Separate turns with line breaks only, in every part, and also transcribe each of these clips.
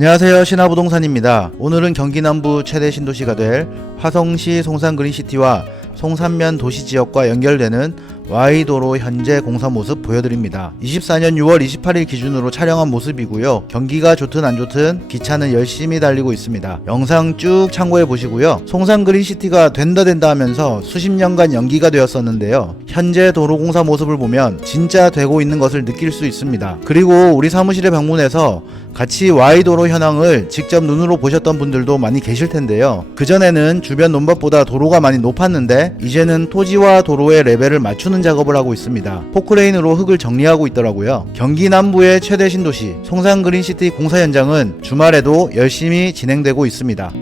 안녕하세요 신화부동산입니다. 오늘은 경기 남부 최대 신도시가 될 화성시 송산그린시티와 송산면 도시지역과 연결되는 Y도로 현재 공사 모습 보여드립니다. 24년 6월 28일 기준으로 촬영한 모습이고요. 경기가 좋든 안 좋든 기차는 열심히 달리고 있습니다. 영상 쭉 참고해 보시고요. 송산그린시티가 된다 된다 하면서 수십 년간 연기가 되었었는데요. 현재 도로 공사 모습을 보면 진짜 되고 있는 것을 느낄 수 있습니다. 그리고 우리 사무실에 방문해서 같이 Y도로 현황을 직접 눈으로 보셨던 분들도 많이 계실 텐데요. 그전에는 주변 논밭보다 도로가 많이 높았는데 이제는 토지와 도로의 레벨을 맞추는 작업을 하고 있습니다. 포크레인으로 흙을 정리하고 있더라고요. 경기 남부의 최대 신도시 송산 그린시티 공사 현장은 주말에도 열심히 진행되고 있습니다.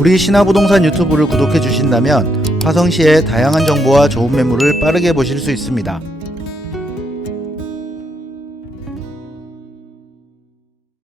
우리 신화부동산 유튜브를 구독해 주신다면 화성시의 다양한 정보와 좋은 매물을 빠르게 보실 수 있습니다.